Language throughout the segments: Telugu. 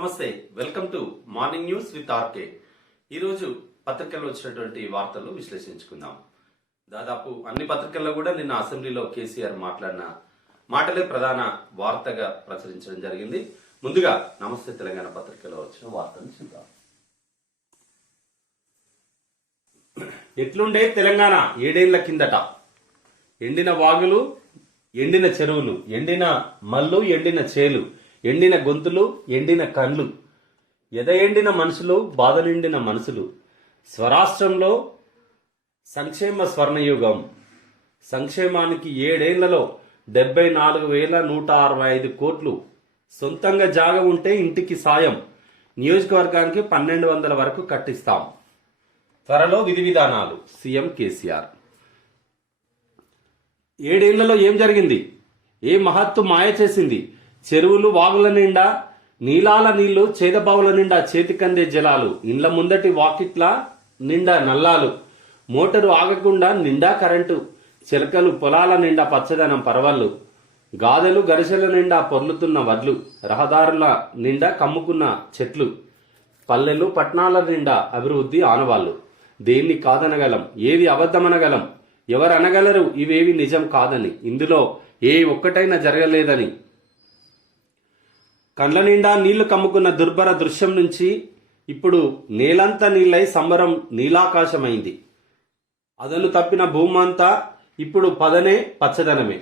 నమస్తే, welcome to morning news with RK. ఈరోజు పత్రికల్లో వచ్చినటువంటి వార్తలు విశ్లేషించుకుందాం. దాదాపు అన్ని పత్రికల్లో కూడా నిన్న అసెంబ్లీలో కేసీఆర్ మాట్లాడిన మాటలే ప్రధాన వార్తగా ప్రచురించడం జరిగింది. ముందుగా నమస్తే తెలంగాణ పత్రికలో వచ్చిన వార్తలు చూద్దాం. ఎట్లుండే తెలంగాణ 7 ఏళ్ల కిందట? ఎండిన వాగులు, ఎండిన చెరువులు, ఎండిన మల్లు, ఎండిన చేలు, ఎండిన గొంతులు, ఎండిన కండ్లు, ఎండిన మనుషులు, బాధ నిండిన మనసులు. స్వరాష్ట్రంలో సంక్షేమ స్వర్ణయుగం. సంక్షేమానికి 7 ఏళ్లలో 74,165 కోట్లు. సొంతంగా జాగ ఉంటే ఇంటికి సాయం. నియోజకవర్గానికి 1200 వరకు కట్టిస్తాం. త్వరలో విధి విధానాలు. సీఎం కేసీఆర్. 7 ఏళ్లలో ఏం జరిగింది? ఏ మహత్తు మాయ చేసింది? చెరువులు వాగుల నిండా నీలాల నీళ్లు, చేదబావుల నిండా చేతికందే జలాలు, ఇండ్ల ముందటి వాకిట్ల నిండా నల్లాలు, మోటారు ఆగకుండా నిండా కరెంటు, చిలకలు పొలాల నిండా పచ్చదనం పరవళ్ళు, గాదెలు గరిసెల నిండా పొర్లుతున్న వడ్లు, రహదారుల నిండా కమ్ముకున్న చెట్లు, పల్లెలు పట్టణాల నిండా అభివృద్ధి ఆనవాళ్లు. దేన్ని కాదనగలం? ఏది అబద్ధమనగలం? ఎవరనగలరు ఇవేవి నిజం కాదని? ఇందులో ఏ ఒక్కటైనా జరగలేదని? కండ్ల నిండా నీళ్లు కమ్ముకున్న దుర్భర దృశ్యం నుంచి ఇప్పుడు నేలంతా నీళ్ళై సంబరం నీలాకాశమైంది. అదను తప్పిన భూమంతా ఇప్పుడు పదనే పచ్చదనమే.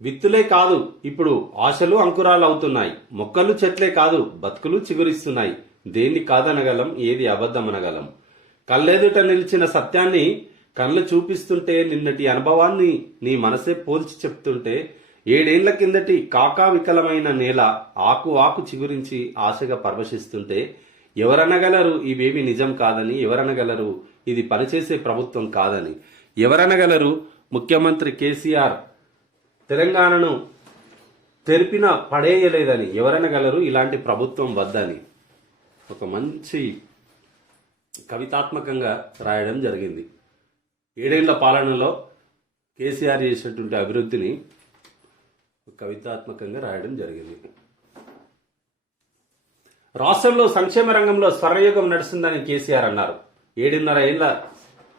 విత్తులే కాదు ఇప్పుడు ఆశలు అంకురాలు అవుతున్నాయి. మొక్కలు చెట్లే కాదు బతుకులు చిగురిస్తున్నాయి. దేన్ని కాదనగలం? ఏది అబద్ధమనగలం? కళ్ళెదుట నిలిచిన సత్యాన్ని కళ్ళు చూపిస్తుంటే, నిన్నటి అనుభవాన్ని నీ మనసే పోల్చి చెప్తుంటే, 7 ఏళ్ల కిందటి కాకా వికలమైన నేల ఆకు ఆకు చిగురించి ఆశగా పరవశిస్తుంటే, ఎవరనగలరు ఇవేవి నిజం కాదని? ఎవరనగలరు ఇది పనిచేసే ప్రభుత్వం కాదని? ఎవరనగలరు ముఖ్యమంత్రి కేసీఆర్ తెలంగాణను తెరిపిన పడేయలేదని? ఎవరనగలరు ఇలాంటి ప్రభుత్వం వద్దని? ఒక మంచి కవితాత్మకంగా రాయడం జరిగింది. 7 ఏళ్ల పాలనలో కేసీఆర్ చేసినటువంటి అభివృద్ధిని కవితాత్మకంగా రాయడం జరిగింది. రాష్ట్రంలో సంక్షేమ రంగంలో స్వర్ణయుగం నడుస్తుందని కేసీఆర్ అన్నారు. 7.5 ఏళ్ల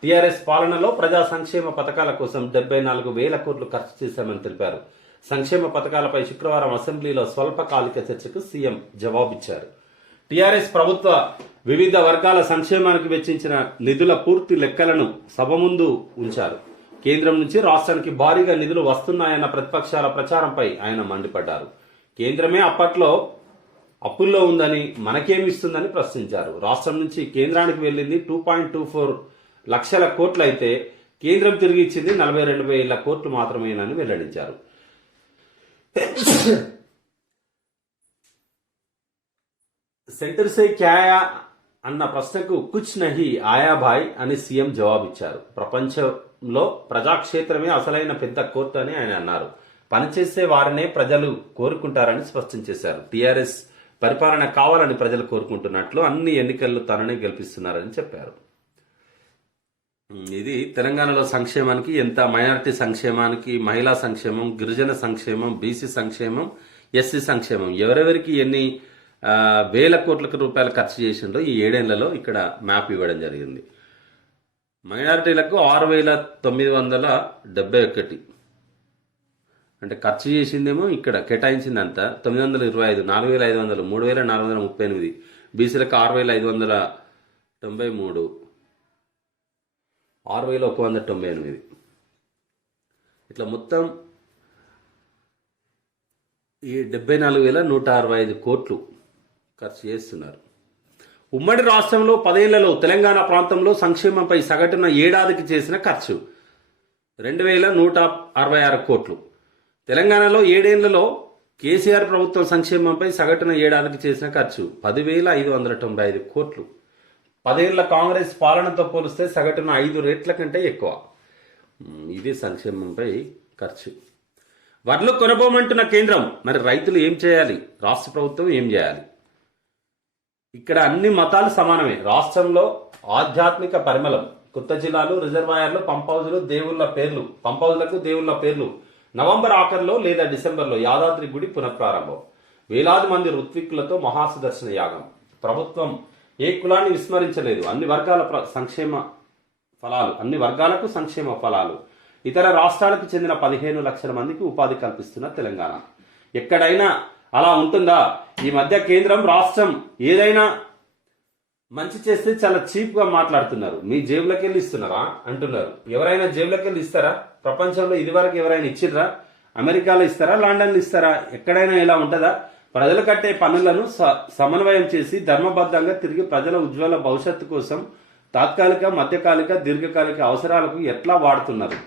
టీఆర్ఎస్ పాలనలో ప్రజా సంక్షేమ పథకాల కోసం 74,000 కోట్లు ఖర్చు చేశామని తెలిపారు. సంక్షేమ పథకాలపై శుక్రవారం అసెంబ్లీలో స్వల్పకాలిక చర్చకు సీఎం జవాబిచ్చారు. టీఆర్ఎస్ ప్రభుత్వ వివిధ వర్గాల సంక్షేమానికి వెచ్చించిన నిధుల పూర్తి లెక్కలను సభ ముందు ఉంచారు. కేంద్రం నుంచి రాష్ట్రానికి భారీగా నిధులు వస్తున్నాయన్న ప్రతిపక్షాల ప్రచారంపై ఆయన మండిపడ్డారు. కేంద్రమే అప్పట్లో అప్పుల్లో ఉందని మనకేమిస్తుందని ప్రశ్నించారు. రాష్ట్రం నుంచి కేంద్రానికి వెళ్లింది 2.24 లక్షల కోట్లు అయితే కేంద్రం తిరిగి ఇచ్చింది 42,000 కోట్లు మాత్రమేనని వెల్లడించారు. సెంటర్ సే క్యాయా అన్న ప్రశ్నకు కుచ్ నహీ ఆయా భాయ్ అని సీఎం జవాబిచ్చారు. ప్రపంచంలో ప్రజాక్షేత్రమే అసలైన పెద్ద కోర్టు అని ఆయన అన్నారు. పనిచేసే వారినే ప్రజలు కోరుకుంటారని స్పష్టం చేశారు. టీఆర్ఎస్ పరిపాలన కావాలని ప్రజలు కోరుకుంటున్నట్లు అన్ని ఎన్నికల్లో తననే గెలిపిస్తున్నారని చెప్పారు. ఇది తెలంగాణలో సంక్షేమానికి ఎంత, మైనారిటీ సంక్షేమానికి, మహిళా సంక్షేమం, గిరిజన సంక్షేమం, బీసీ సంక్షేమం, ఎస్సీ సంక్షేమం, ఎవరెవరికి ఎన్ని వేల కోట్ల రూపాయలు ఖర్చు చేసిండో ఈ 7 ఏళ్లలో ఇక్కడ మ్యాప్ ఇవ్వడం జరిగింది. మైనారిటీలకు 6,971 అంటే ఖర్చు చేసిందేమో, ఇక్కడ కేటాయించిందంత 925, 4,500, 3,438, బీసీలకు 6,593, 6,198, ఇట్లా మొత్తం ఈ 74,165 కోట్లు ఖర్చు చేస్తున్నారు. ఉమ్మడి రాష్ట్రంలో 10 ఏళ్లలో తెలంగాణ ప్రాంతంలో సంక్షేమంపై సగటున ఏడాదికి చేసిన ఖర్చు 2,166 కోట్లు. తెలంగాణలో 7 ఏళ్లలో కేసీఆర్ ప్రభుత్వం సంక్షేమంపై సగటున ఏడాదికి చేసిన ఖర్చు 10,595 కోట్లు. 10 ఏళ్ల కాంగ్రెస్ పాలనతో పోలిస్తే సగటున 5 రెట్ల కంటే ఎక్కువ. ఇది సంక్షేమంపై ఖర్చు. వడ్లు కొనబోమంటున్న కేంద్రం, మరి రైతులు ఏం చేయాలి? రాష్ట్ర ప్రభుత్వం ఏం చేయాలి? ఇక్కడ అన్ని మతాలు సమానమే. రాష్ట్రంలో ఆధ్యాత్మిక పరిమళం. కొత్త జిల్లాలు, రిజర్వాయర్లు, పంపౌజులకు దేవుళ్ల పేర్లు నవంబర్ ఆఖరిలో లేదా డిసెంబర్లో యాదాద్రి గుడి పునఃప్రారంభం. వేలాది మంది ఋత్విక్కులతో మహాసుదర్శన యాగం. ప్రభుత్వం ఏ కులాన్ని విస్మరించలేదు. అన్ని వర్గాలకు సంక్షేమ ఫలాలు. ఇతర రాష్ట్రాలకు చెందిన 15 లక్షల మందికి ఉపాధి కల్పిస్తున్న తెలంగాణ. ఎక్కడైనా అలా ఉంటుందా? ఈ మధ్య కేంద్రం రాష్ట్రం ఏదైనా మంచి చేస్తే చాలా చీప్ గా మాట్లాడుతున్నారు. మీ జేబులకి వెళ్ళి ఇస్తున్నారా అంటున్నారు. ఎవరైనా జేబులకి వెళ్ళి ఇస్తారా? ప్రపంచంలో ఇదివరకు ఎవరైనా ఇచ్చిర్రా? అమెరికాలో ఇస్తారా? లండన్లో ఇస్తారా? ఎక్కడైనా ఇలా ఉంటుందా? ప్రజలు కట్టే పన్నులను సమన్వయం చేసి ధర్మబద్ధంగా తిరిగి ప్రజల ఉజ్వల భవిష్యత్తు కోసం తాత్కాలిక, మధ్యకాలిక, దీర్ఘకాలిక అవసరాలకు ఎట్లా వాడుతున్నారు,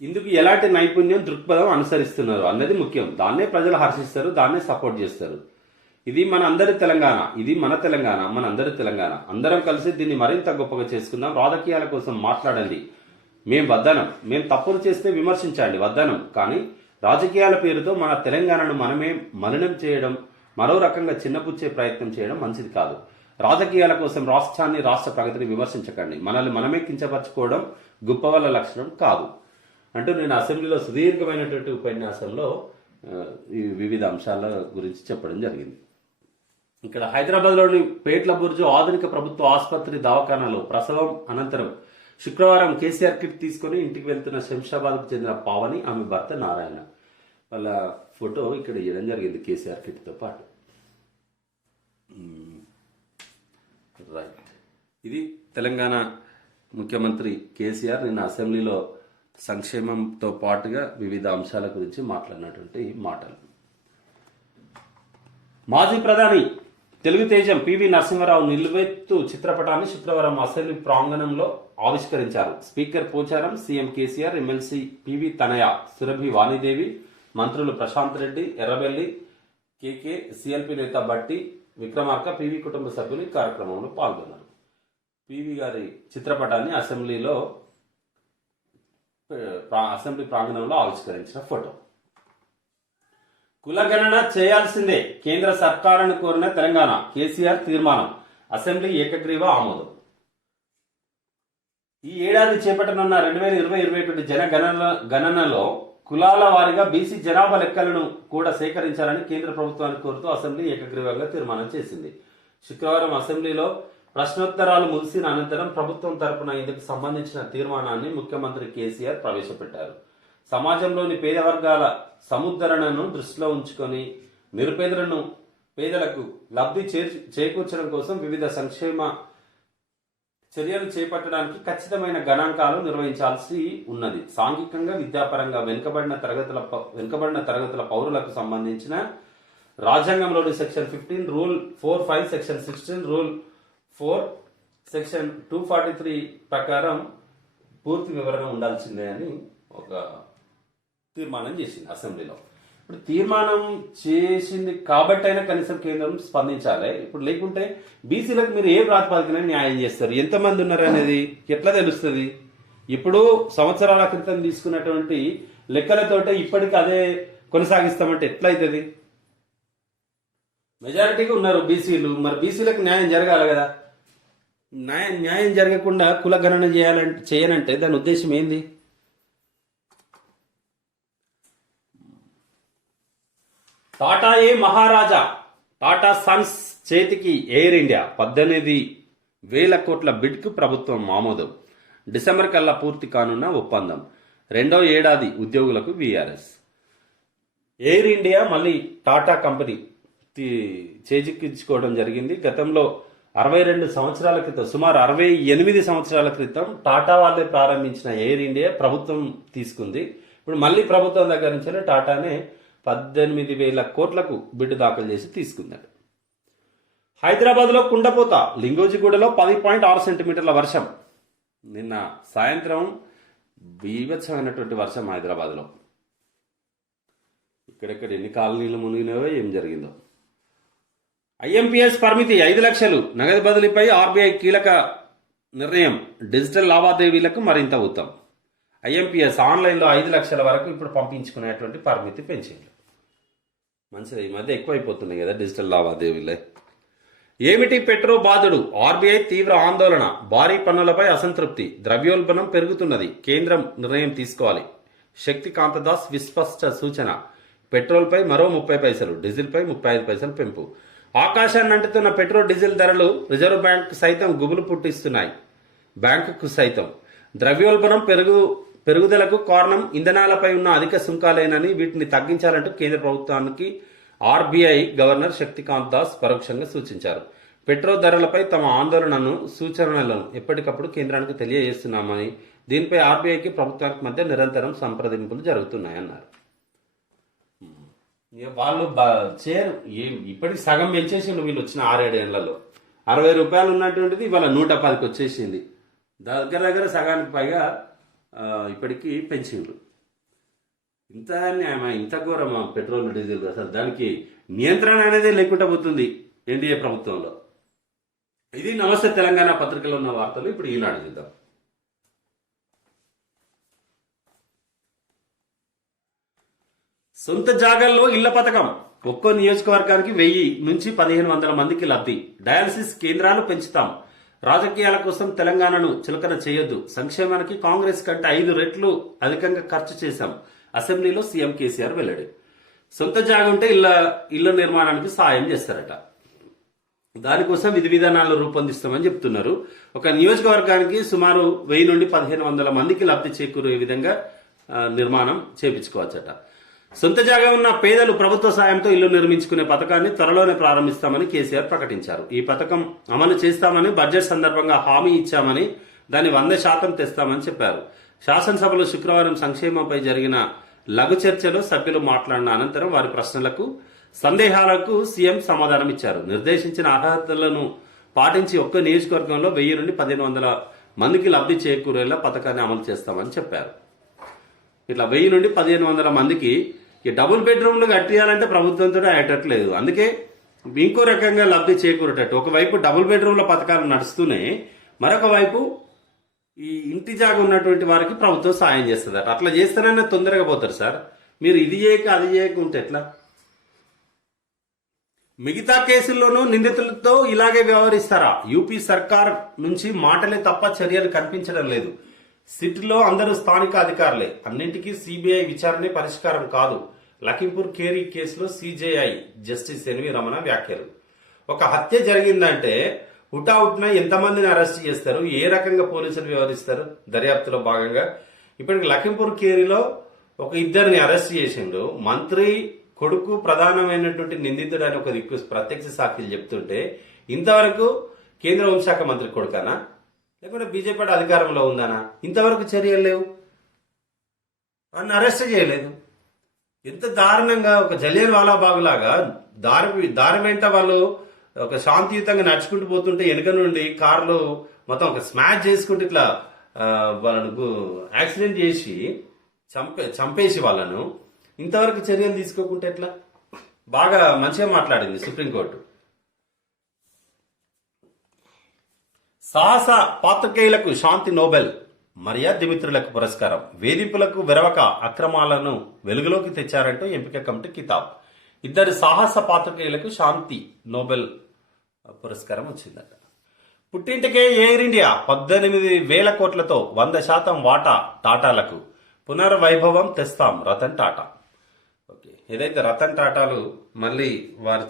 ఇందుకు ఎలాంటి నైపుణ్యం, దృక్పథం అనుసరిస్తున్నారు అన్నది ముఖ్యం. దాన్నే ప్రజలు హర్షిస్తారు, దాన్నే సపోర్ట్ చేస్తారు. ఇది మన అందరి తెలంగాణ, ఇది మన తెలంగాణ, మన అందరి తెలంగాణ. అందరం కలిసి దీన్ని మరింత గొప్పగా చేసుకుందాం. రాజకీయాల కోసం మాట్లాడండి, మేం తప్పులు చేస్తే విమర్శించండి, వద్దనం. కానీ రాజకీయాల పేరుతో మన తెలంగాణను మనమే మలినం చేయడం, మరో రకంగా చిన్నపుచ్చే ప్రయత్నం చేయడం మంచిది కాదు. రాజకీయాల కోసం రాష్ట్రాన్ని, రాష్ట్ర ప్రగతిని విమర్శించకండి. మనల్ని మనమే కించపరచుకోవడం గొప్ప వాళ్ళ లక్షణం కాదు అంటూ నేను అసెంబ్లీలో సుదీర్ఘమైనటువంటి ఉపన్యాసంలో ఈ వివిధ అంశాల గురించి చెప్పడం జరిగింది. ఇక్కడ హైదరాబాద్లోని పేట్ల బుర్జు ఆధునిక ప్రభుత్వ ఆసుపత్రి దవాఖానాలో ప్రసవం అనంతరం శుక్రవారం కేసీఆర్ కిట్ తీసుకుని ఇంటికి వెళ్తున్న శంషాబాద్కు చెందిన పావని, ఆమె భర్త నారాయణ. వాళ్ళ ఫోటో ఇక్కడ ఇవ్వడం జరిగింది కేసీఆర్ కిట్తో పాటు. రైట్, ఇది తెలంగాణ ముఖ్యమంత్రి కేసీఆర్ నిన్న అసెంబ్లీలో సంక్షేమంతో పాటుగా వివిధ అంశాల గురించి మాట్లాడినటువంటి మాటలు. మాజీ ప్రధాని తెలుగు తేజం పివి నరసింహారావు నిలువెత్తు చిత్రపటాన్ని శుక్రవారం అసెంబ్లీ ప్రాంగణంలో ఆవిష్కరించారు. Speaker Pocharam, CM KCR, MLC PV తనయ, సురభి వాణిదేవి, మంత్రులు ప్రశాంత్ రెడ్డి, ఎర్రబెల్లి, కేకే, సిఎల్పి నేత బట్టి విక్రమార్క, పివి కుటుంబ సభ్యులు ఈ కార్యక్రమంలో పాల్గొన్నారు. పివి గారి చిత్రపటాన్ని అసెంబ్లీ ప్రాంగణంలో ఆవిష్కరించిన ఫోటో. కులగణన చేయాల్సిందే, కేంద్ర సర్కారును కోరిన తెలంగాణ, కేసీఆర్ తీర్మానం, అసెంబ్లీ ఏకగ్రీవ ఆమోదం. ఈ ఏడాది చేపట్టనున్న 2020-2021 జనగణనలో కులాల వారీగా బీసీ జనాభా లెక్కలను కూడా సేకరించాలని కేంద్ర ప్రభుత్వాన్ని కోరుతూ అసెంబ్లీ ఏకగ్రీవంగా తీర్మానం చేసింది. శుక్రవారం అసెంబ్లీలో ప్రశ్నోత్తరాలు ముగిసిన అనంతరం ప్రభుత్వం తరపున ఇందుకు సంబంధించిన తీర్మానాన్ని ముఖ్యమంత్రి కేసీఆర్ ప్రవేశపెట్టారు. సమాజంలోని పేద వర్గాల సముద్ధరణను దృష్టిలో ఉంచుకొని పేదలకు లబ్ధి చేకూర్చడం కోసం వివిధ సంక్షేమ చర్యలు చేపట్టడానికి ఖచ్చితమైన గణాంకాలు నిర్వహించాల్సి ఉన్నది. సాంఘికంగా, విద్యాపరంగా వెనుకబడిన తరగతుల పౌరులకు సంబంధించిన రాజ్యాంగంలోని section 15 rule 4(5), section 16 rule 4, section 243 ప్రకారం పూర్తి వివరణ ఉండాల్సిందే అని ఒక తీర్మానం చేసింది అసెంబ్లీలో. ఇప్పుడు తీర్మానం చేసింది కాబట్టి అయినా కనీసం కేంద్రం స్పందించాలి. ఇప్పుడు లేకుంటే బీసీలకు మీరు ఏ ప్రాతిపదికన న్యాయం చేస్తారు, ఎంతమంది ఉన్నారు అనేది ఎట్లా తెలుస్తుంది? ఇప్పుడు సంవత్సరాల క్రితం తీసుకున్నటువంటి లెక్కలతోటే ఇప్పటికి అదే కొనసాగిస్తామంటే ఎట్లా అవుతుంది? మెజారిటీగా ఉన్నారు బీసీలు, మరి బీసీలకు న్యాయం జరగాలి కదా. న్యాయం జరగకుండా కుల గణన చేయనంటే దాని ఉద్దేశం ఏంది? టాటా ఏ మహారాజా, టాటా సన్స్ చేతికి ఎయిర్ ఇండియా 18,000 కోట్ల బిడ్కు ప్రభుత్వం ఆమోదం. డిసెంబర్ కల్లా పూర్తి కానున్న ఒప్పందం. 2వ ఏడాది ఉద్యోగులకు వీఆర్ఎస్. ఎయిర్ ఇండియా మళ్ళీ టాటా కంపెనీ చేజిక్కించుకోవడం జరిగింది. గతంలో 62 సంవత్సరాల క్రితం, సుమారు 68 సంవత్సరాల క్రితం టాటా వాళ్ళే ప్రారంభించిన ఎయిర్ ఇండియా ప్రభుత్వం తీసుకుంది. ఇప్పుడు మళ్ళీ ప్రభుత్వం దగ్గర నుంచి టాటానే 18,000 కోట్లకు బిడ్డు దాఖలు చేసి తీసుకున్నాడు. హైదరాబాద్లో కుండపోత, లింగోజిగూడలో 10.6 సెంటీమీటర్ల వర్షం. నిన్న సాయంత్రం బీభత్సమైనటువంటి వర్షం హైదరాబాద్లో. ఇక్కడెక్కడ ఎన్ని కాలనీలు మునిగినావో ఏం జరిగిందో. ఐఎంపీఎస్ పరిమితి 5 లక్షలు, నగదు బదిలీపై ఆర్బీఐ కీలక నిర్ణయం. డిజిటల్ లావాదేవీలకు మరింత ఊతం. ఐఎంపీఎస్ ఆన్లైన్లో 5 లక్షల వరకు ఇప్పుడు పంపించుకునేటువంటి పరిమితి పెంచింది. మంచిది, ఈ మధ్య ఎక్కువైపోతున్నాయి కదా డిజిటల్ లావాదేవీలే. ఏమిటి పెట్రో బాధుడు, ఆర్బీఐ తీవ్ర ఆందోళన. భారీ పన్నులపై అసంతృప్తి, ద్రవ్యోల్బణం పెరుగుతున్నది, కేంద్రం నిర్ణయం తీసుకోవాలి. శక్తి కాంతదాస్ విస్పష్ట సూచన. పెట్రోల్పై మరో 30 పైసలు, డీజిల్పై 35 పైసలు పెంపు. ఆకాశాన్ని అంటుతున్న పెట్రోల్ డీజిల్ ధరలు రిజర్వ్ బ్యాంక్ సైతం గుబులు పుట్టిస్తున్నాయి. బ్యాంకుకు సైతం ద్రవ్యోల్బణం పెరుగుదలకు కారణం ఇంధనాలపై ఉన్న అధిక సుంకాలేనని, వీటిని తగ్గించాలంటూ కేంద్ర ప్రభుత్వానికి ఆర్బీఐ గవర్నర్ శక్తికాంత్ దాస్ పరోక్షంగా సూచించారు. పెట్రోల్ ధరలపై తమ ఆందోళనను, సూచనలను ఎప్పటికప్పుడు కేంద్రానికి తెలియజేస్తున్నామని, దీనిపై ఆర్బీఐకి ప్రభుత్వానికి మధ్య నిరంతరం సంప్రదింపులు జరుగుతున్నాయన్నారు. వాళ్ళు చేరు ఇప్పటికి సగం పెంచేసిండు వీళ్ళు వచ్చిన 6-7 ఏళ్లలో. 60 రూపాయలు ఉన్నటువంటిది ఇవాళ 110కి వచ్చేసింది. దగ్గర దగ్గర సగానికి పైగా ఇప్పటికీ పెంచిండ్రు. ఇంత న్యాయమా, ఇంత ఘోరమా పెట్రోల్ డీజిల్? అసలు దానికి నియంత్రణ అనేది లేకుండా పోతుంది ఎన్డీఏ ప్రభుత్వంలో. ఇది నమస్తే తెలంగాణ పత్రికలో ఉన్న వార్తలు. ఇప్పుడు ఈనాడు చూద్దాం. సొంత జాగాల్లో ఇళ్ల పథకం, ఒక్కో నియోజకవర్గానికి 1000 నుంచి 1500 మందికి లబ్ధి. డయాలసిస్ కేంద్రాలు పెంచుతాం. రాజకీయాల కోసం తెలంగాణను చులకన చేయొద్దు. సంక్షేమానికి కాంగ్రెస్ కంటే 5 రెట్లు అధికంగా ఖర్చు చేశాం. అసెంబ్లీలో సీఎం కేసీఆర్ వెల్లడి. సొంత జాగా ఉంటే ఇళ్ల నిర్మాణానికి సాయం చేస్తారట. దానికోసం విధి విధానాలు రూపొందిస్తామని చెప్తున్నారు. ఒక నియోజకవర్గానికి సుమారు 1000 నుండి 1500 మందికి లబ్ధి చేకూరే విధంగా నిర్మాణం చేపించుకోవచ్చట. సొంత జాగా ఉన్న పేదలు ప్రభుత్వ సాయంతో ఇల్లు నిర్మించుకునే పథకాన్ని త్వరలోనే ప్రారంభిస్తామని కేసీఆర్ ప్రకటించారు. ఈ పథకం అమలు చేస్తామని బడ్జెట్ సందర్భంగా హామీ ఇచ్చామని, దాన్ని 100% తెస్తామని చెప్పారు. శాసనసభలో శుక్రవారం సంక్షేమంపై జరిగిన లఘు చర్చలో సభ్యులు మాట్లాడిన అనంతరం వారి ప్రశ్నలకు, సందేహాలకు సీఎం సమాధానం ఇచ్చారు. నిర్దేశించిన అర్హతలను పాటించి ఒక్క నియోజకవర్గంలో 1000 నుండి 1500 మందికి లబ్ధి చేకూరేలా పథకాన్ని అమలు చేస్తామని చెప్పారు. ఇట్లా 1000 నుండి 1500 మందికి డబుల్ బెడ్రూమ్లు కట్టియాలంటే ప్రభుత్వంతో అయ్యేటట్లేదు. అందుకే ఇంకో రకంగా లబ్ధి చేకూరేటట్టు ఒకవైపు డబుల్ బెడ్రూమ్ల పథకాలు నడుస్తూనే మరొక వైపు ఈ ఇంటి జాగా ఉన్నటువంటి వారికి ప్రభుత్వం సాయం చేస్తుంది. అట్లా చేస్తేనే తొందరగా పోతారు సార్. మీరు ఇది చేయక అది చేయక ఉంటే ఎట్లా? మిగతా కేసుల్లోనూ నిందితులతో ఇలాగే వ్యవహరిస్తారా? యూపీ సర్కార్ నుంచి మాటలే తప్ప చర్యలు కనిపించడం లేదు. సిట్లో అందరూ స్థానిక అధికారులే. అన్నింటికీ సిబిఐ విచారణే పరిష్కారం కాదు. లఖింపూర్ ఖేరీ కేసులో సిజేఐ జస్టిస్ ఎన్వి రమణ వ్యాఖ్యలు. ఒక హత్య జరిగిందంటే హుటాహుటిన ఎంతమందిని అరెస్ట్ చేస్తారు, ఏ రకంగా పోలీసులు వ్యవహరిస్తారు దర్యాప్తులో భాగంగా? ఇప్పటికి లఖింపూర్ ఖేరీలో ఒక 2 అరెస్ట్ చేసిండు. మంత్రి కొడుకు ప్రధానమైనటువంటి నిందితుడు అని ఒక దిక్కు ప్రత్యక్ష సాక్షులు చెప్తుంటే, ఇంతవరకు కేంద్ర హోంశాఖ మంత్రి కొడుకానా లేకుంటే బీజేపీ అధికారంలో ఉందానా? ఇంతవరకు చర్యలు లేవు. అన్ని అరెస్ట్ చేయలేదు. ఎంత దారుణంగా ఒక జలియన్ వాలాబాగ్ లాగా దారి వెంట వాళ్ళు ఒక శాంతియుతంగా నడుచుకుంటూ పోతుంటే వెనుక నుండి కార్లు మొత్తం ఒక స్మాష్ చేసుకుంటూ ఇట్లా వాళ్ళను యాక్సిడెంట్ చేసి చంపేసి వాళ్ళను ఇంతవరకు చర్యలు తీసుకోకుంటే ఎట్లా? బాగా మంచిగా మాట్లాడింది సుప్రీంకోర్టు. సాహస పాత్రికేయులకు శాంతి నోబెల్, మరియా దిమిత్రులకు పురస్కారం. వేధింపులకు వెరవక అక్రమాలను వెలుగులోకి తెచ్చారంటూ ఎంపిక కమిటీ కితాబ్. 2 సాహస పాత్రికేయులకు శాంతి నోబెల్ పురస్కారం వచ్చిందట. పుట్టింటికే ఎయిర్ ఇండియా 18,000 కోట్లతో 100% వాటా టాటాలకు. పునర్వైభవం తెస్తాం రతన్ టాటా. ఓకే, ఏదైతే రతన్ టాటాలు మళ్ళీ వారి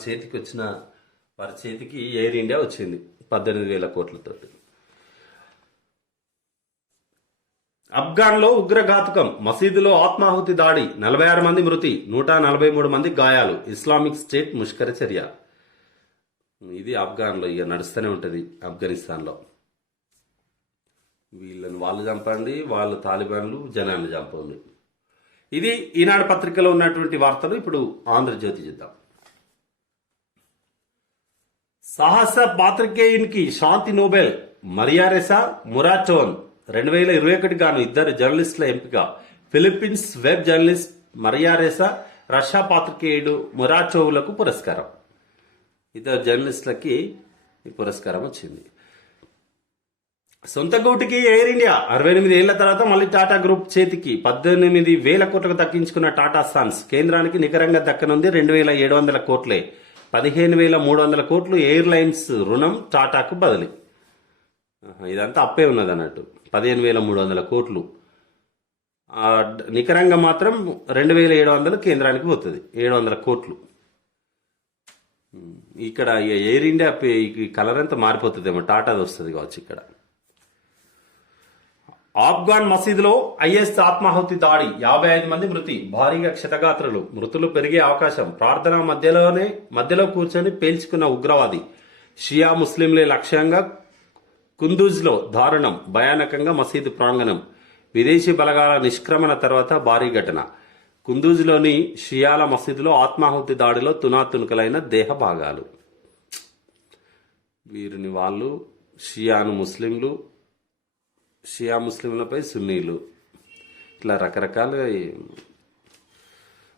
చేతికి ఎయిర్ ఇండియా వచ్చింది 18,000 కోట్లతో. ఆఫ్ఘాన్లో ఉగ్రఘాతకం, మసీదులో ఆత్మాహుతి దాడి, 46 మంది మృతి, 143 మంది గాయాలు. ఇస్లామిక్ స్టేట్ ముష్కర చర్య. ఇది ఆఫ్ఘాన్లో ఇక నడుస్తూనే ఉంటుంది. ఆఫ్ఘనిస్తాన్లో వీళ్ళని వాళ్ళు చంపండి, వాళ్ళు తాలిబాన్లు జనాన్ని చంపండి. ఇది ఈనాడు పత్రికలో ఉన్నటువంటి వార్తలు. ఇప్పుడు ఆంధ్రజ్యోతి చూద్దాం. సాహస పాత్రికేయునికి శాంతి నోబెల్, మరియారెసా మురాటోన్ 2021 గాను 2 జర్నలిస్టుల ఎంపిక. ఫిలిప్పీన్స్ వెబ్ జర్నలిస్ట్ మరియారెసా, రష్యా పాత్రికేయుడు మురాటోవ్లకు పురస్కారం. 2 జర్నలిస్టులకి ఈ పురస్కారం వచ్చింది. సొంత గూటికి ఎయిర్ ఇండియా 68 ఏళ్ల తర్వాత మళ్ళీ టాటా గ్రూప్ చేతికి. 18,000 కోట్లకు దక్కించుకున్న టాటా సన్స్ కేంద్రానికి నికరంగా దక్కనుంది 2,700 కోట్లే. 15,300 కోట్లు ఎయిర్లైన్స్ రుణం టాటాకు బదిలీ. ఇదంతా అప్పే ఉన్నది అన్నట్టు. 15,300 కోట్లు నికరంగా మాత్రం 2700 కేంద్రానికి పోతుంది, 700 కోట్లు. ఇక్కడ ఎయిర్ ఇండియా ఈ కలర్ అంతా మారిపోతుందేమో, టాటాది వస్తుంది కావచ్చు. ఇక్కడ ఆఫ్ఘాన్ మసీదులో ఐఎస్ ఆత్మాహుతి దాడి, 55 మంది మృతి, భారీగా క్షతగాత్రులు, మృతులు పెరిగే అవకాశం. ప్రార్థన మధ్యలో కూర్చొని పేల్చుకున్న ఉగ్రవాది. షియా ముస్లింలే లక్ష్యంగా కుందూజ్లో దారుణం, భయానకంగా మసీదు ప్రాంగణం. విదేశీ బలగాల నిష్క్రమణ తర్వాత భారీ ఘటన. కుందూజ్లోని షియాల మసీదులో ఆత్మాహుతి దాడిలో తునాతునకలైన దేహ భాగాలు. వీరిని వాళ్ళు షియా ముస్లింలపై సున్నీలు, ఇట్లా రకరకాల.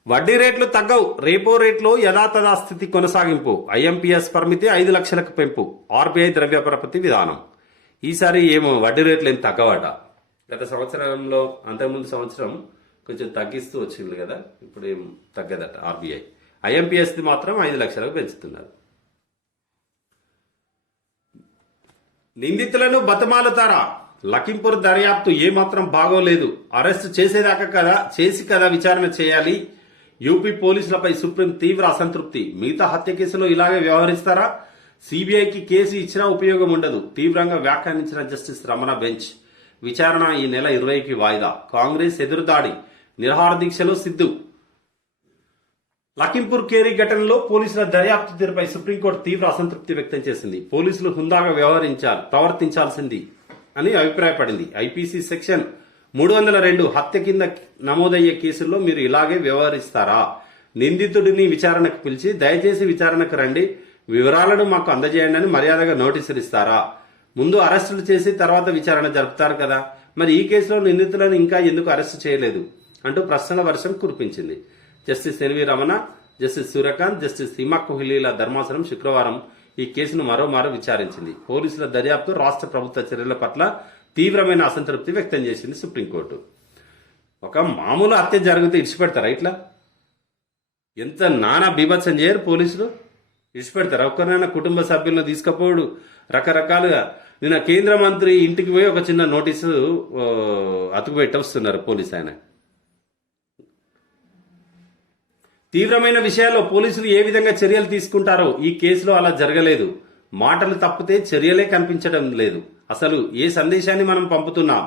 వడ్డీ రేట్లు తగ్గవు, రేపో రేట్లో యథాతథాస్థితి కొనసాగింపు. ఐఎంపీఎస్ పరిమితి 5 లక్షలకు పెంపు. ఆర్బీఐ ద్రవ్యపరపతి విధానం. ఈసారి ఏమో వడ్డీ రేట్లు ఏం తగ్గవట. గత సంవత్సరంలో, అంతకుముందు సంవత్సరం కొంచెం తగ్గిస్తూ వచ్చింది కదా, ఇప్పుడు ఏం తగ్గదట ఆర్బీఐ. ఐఎంపీఎస్ది మాత్రం 5 లక్షలకు పెంచుతున్నారు. నిందితులను బతమాలుతారా? లఖింపూర్ దర్యాప్తు ఏమాత్రం బాగోలేదు. అరెస్టు చేసి కదా విచారణ చేయాలి. యూపీ పోలీసులపై సుప్రీం తీవ్ర అసంతృప్తి. మిగతా హత్య కేసులో ఇలాగే వ్యవహరిస్తారా? సిబిఐకి కేసు ఇచ్చినా ఉపయోగం ఉండదు. తీవ్రంగా వ్యాఖ్యానించిన జస్టిస్ రమణ బెంచ్. విచారణ ఈ నెల 20కి వాయిదా. కాంగ్రెస్ ఎదురుదాడి, నిరాహార దీక్షలో సిద్ధు. లఖింపూర్ కేరీ ఘటనలో పోలీసుల దర్యాప్తు తీరుపై సుప్రీంకోర్టు తీవ్ర అసంతృప్తి వ్యక్తం చేసింది. పోలీసులు హుందాగా ప్రవర్తించాల్సింది అని అభిప్రాయపడింది. ఐపీసీ సెక్షన్ 302 హత్య కింద నమోదయ్యే కేసుల్లో మీరు ఇలాగే వ్యవహరిస్తారా? నిందితుడిని విచారణకు పిలిచి దయచేసి విచారణకు రండి, వివరాలను మాకు అందజేయండి అని మర్యాదగా నోటీసులు ఇస్తారా? ముందు అరెస్టులు చేసి తర్వాత విచారణ జరుపుతారు కదా, మరి ఈ కేసులో నిందితులను ఇంకా ఎందుకు అరెస్టు చేయలేదు అంటూ ప్రశ్నల వర్షం కురిపించింది. Justice N V Ramana, justice Suryakant, justice Hima కోహ్లీల ధర్మాసనం శుక్రవారం ఈ కేసును మరోమారు విచారించింది. పోలీసుల దర్యాప్తు, రాష్ట్ర ప్రభుత్వ చర్యల పట్ల తీవ్రమైన అసంతృప్తి వ్యక్తం చేసింది సుప్రీంకోర్టు. ఒక మామూలు హత్య జరిగితే ఇడిచిపెడతారా? ఇట్లా ఎంత నానా బీభత్సం చేయరు పోలీసులు, ఇడిచిపెడతారా? ఒక్కరైనా కుటుంబ సభ్యులను తీసుకపోడు రకరకాలుగా. నిన్న కేంద్ర మంత్రి ఇంటికి పోయి ఒక చిన్న నోటీసు అతుకుపెట్టి వస్తున్నారు పోలీసు ఆయన. తీవ్రమైన విషయాల్లో పోలీసులు ఏ విధంగా చర్యలు తీసుకుంటారో ఈ కేసులో అలా జరగలేదు. మాటలు తప్పితే చర్యలే కనిపించడం లేదు. అసలు ఏ సందేశాన్ని మనం పంపుతున్నాం?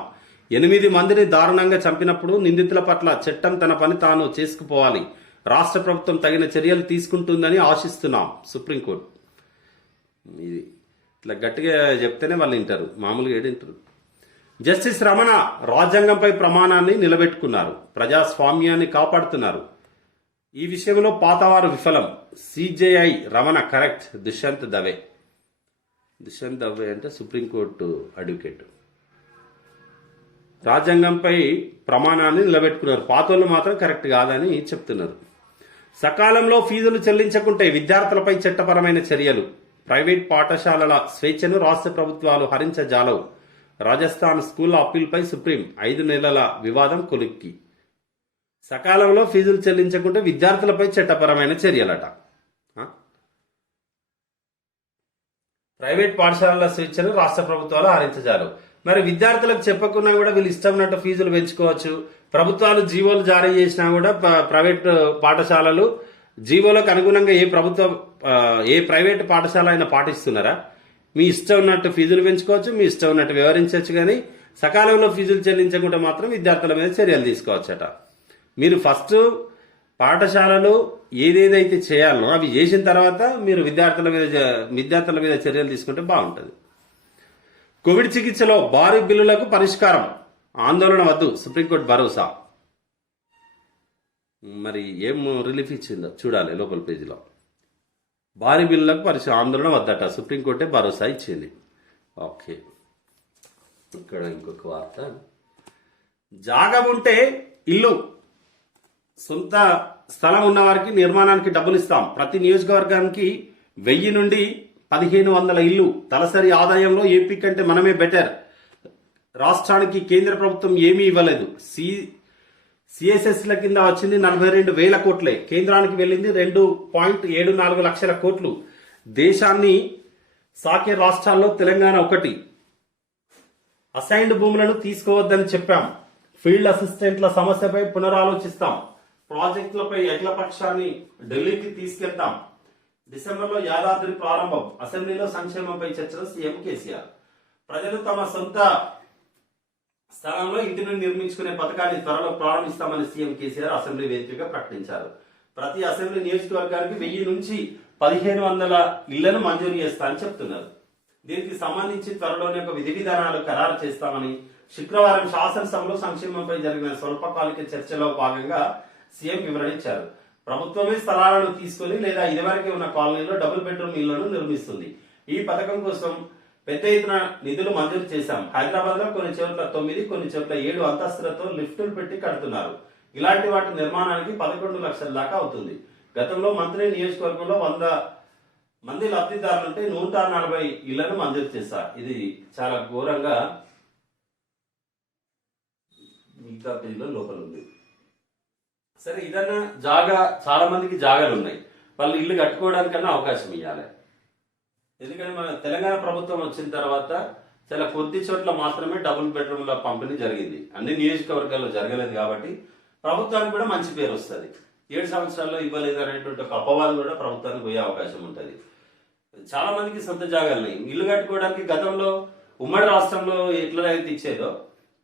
8 మందిని దారుణంగా చంపినప్పుడు నిందితుల పట్ల చట్టం తన పని తాను చేసుకుపోవాలి. రాష్ట్ర ప్రభుత్వం తగిన చర్యలు తీసుకుంటుందని ఆశిస్తున్నాం. సుప్రీంకోర్టు ఇది ఇట్లా గట్టిగా చెప్తేనే వాళ్ళు వింటారు, మామూలుగా ఏడింటారు. జస్టిస్ రమణ రాజ్యాంగంపై ప్రమాణాన్ని నిలబెట్టుకున్నారు, ప్రజాస్వామ్యాన్ని కాపాడుతున్నారు. ఈ విషయంలో పాతవారు విఫలం. CJI Ramana correct. దుష్యంత్ దవే అంటే సుప్రీంకోర్టు అడ్వకేట్. రాజ్యాంగంపై ప్రమాణాన్ని నిలబెట్టుకున్నారు, పాతోళ్ళు మాత్రం కరెక్ట్ కాదని చెప్తున్నారు. సకాలంలో ఫీజులు చెల్లించకుంటే విద్యార్థులపై చట్టపరమైన చర్యలు. ప్రైవేట్ పాఠశాలల స్వేచ్ఛను రాష్ట్ర ప్రభుత్వాలు హరించజాలవు. రాజస్థాన్ స్కూల్ అప్పీల్పై సుప్రీం 5 నెలల వివాదం కొలిక్కి. సకాలంలో ఫీజులు చెల్లించకుంటే విద్యార్థులపై చట్టపరమైన చర్యలట. ప్రైవేట్ పాఠశాలల స్వేచ్ఛను రాష్ట్ర ప్రభుత్వాలు హరించజాలవు. మరి విద్యార్థులకు చెప్పకున్నా కూడా వీళ్ళు ఇష్టం ఉన్నట్టు ఫీజులు పెంచుకోవచ్చు. ప్రభుత్వాలు జీవోలు జారీ చేసినా కూడా ప్రైవేట్ పాఠశాలలు జీవోలకు అనుగుణంగా ఏ ప్రైవేట్ పాఠశాల అయినా పాటిస్తున్నారా? మీ ఇష్టం ఉన్నట్టు ఫీజులు పెంచుకోవచ్చు, మీ ఇష్టం ఉన్నట్టు వివరించవచ్చు, కానీ సకాలంలో ఫీజులు చెల్లించకుండా మాత్రం విద్యార్థుల మీద చర్యలు తీసుకోవచ్చట. మీరు ఫస్ట్ పాఠశాలలో ఏదేదైతే చేయాలనో అవి చేసిన తర్వాత మీరు విద్యార్థుల మీద చర్యలు తీసుకుంటే బాగుంటుంది. కోవిడ్ చికిత్సలో భారీ బిల్లులకు పరిష్కారం, ఆందోళన వద్దు, సుప్రీంకోర్టు భరోసా. మరి ఏం రిలీఫ్ ఇచ్చిందో చూడాలి లోపల పేజీలో. భారీ బిల్లులకు ఆందోళన వద్దట, సుప్రీంకోర్టే భరోసా ఇచ్చింది. ఓకే, ఇక్కడ ఇంకొక వార్త. జాగా ఉంటే ఇల్లు, సొంత స్థలం ఉన్న వారికి నిర్మాణానికి డబ్బులు ఇస్తాం. ప్రతి నియోజకవర్గానికి 1000 నుండి 1500 ఇల్లు. తలసరి ఆదాయంలో ఏపీ కంటే మనమే బెటర్. రాష్ట్రానికి కేంద్ర ప్రభుత్వం ఏమీ ఇవ్వలేదు. సిఎస్ఎస్ల కింద వచ్చింది 42,000 కోట్లే. కేంద్రానికి వెళ్ళింది 2.74 లక్షల కోట్లు. దేశాన్ని సాకే రాష్ట్రాల్లో తెలంగాణ ఒకటి. అసైన్డ్ భూములను తీసుకోవద్దని చెప్పాం. ఫీల్డ్ అసిస్టెంట్ల సమస్యపై పునరాలోచిస్తాం. ప్రాజెక్టులపై ఏకపక్షాన్ని ఢిల్లీకి తీసుకెళ్తాం. డిసెంబర్లో యాదాద్రి ప్రారంభం. అసెంబ్లీలో సంక్షేమంపై చర్చలు సీఎం కేసీఆర్. ప్రజలు తమ సొంత స్థలంలో ఇంటిని నిర్మించుకునే పథకాన్ని త్వరలో ప్రారంభిస్తామని సీఎం కేసీఆర్ అసెంబ్లీ వేదికగా ప్రకటించారు. ప్రతి అసెంబ్లీ నియోజకవర్గానికి 1000 నుంచి 1500 ఇళ్లను మంజూరు చేస్తా అని చెప్తున్నారు. దీనికి సంబంధించి త్వరలోనే ఒక విధి విధానాలు ఖరారు చేస్తామని శుక్రవారం శాసనసభలో సంక్షేమంపై జరిగిన స్వల్పకాలిక చర్చలో భాగంగా సీఎం వివరణ ఇచ్చారు. ప్రభుత్వమే స్థలాలను తీసుకుని లేదా ఇదివరకే ఉన్న కాలనీలో డబుల్ బెడ్రూమ్ ఇళ్లను నిర్మిస్తుంది. ఈ పథకం కోసం పెద్ద ఎత్తున నిధులు మంజూరు చేశాం. హైదరాబాద్ లో కొన్ని చోట్ల 9, కొన్ని చోట్ల 7 అంతస్తులతో లిఫ్టులు పెట్టి కడుతున్నారు. ఇలాంటి వాటి నిర్మాణానికి 11 లక్షల దాకా అవుతుంది. గతంలో మంత్రి నియోజకవర్గంలో 100 మంది లబ్ధిదారులుంటే 140 ఇళ్లను మంజూరు చేశారు. ఇది చాలా ఘోరంగా మిగతా పేజీలో లోపల ఉంది. సరే, ఇదన్నా జాగా చాలా మందికి జాగాలు ఉన్నాయి, వాళ్ళు ఇల్లు కట్టుకోవడానికన్నా అవకాశం ఇవ్వాలి. ఎందుకంటే మన తెలంగాణ ప్రభుత్వం వచ్చిన తర్వాత చాలా కొద్ది చోట్ల మాత్రమే డబుల్ బెడ్రూమ్ల పంపిణీ జరిగింది. అన్ని నియోజకవర్గాల్లో జరగలేదు కాబట్టి ప్రభుత్వానికి కూడా మంచి పేరు వస్తుంది. 7 సంవత్సరాల్లో ఇవ్వలేదు అనేటువంటి ఒక అపవాదం కూడా ప్రభుత్వానికి పోయే అవకాశం ఉంటుంది. చాలా మందికి సొంత జాగాలు ఇల్లు కట్టుకోవడానికి గతంలో ఉమ్మడి రాష్ట్రంలో ఎట్లయితే ఇచ్చేదో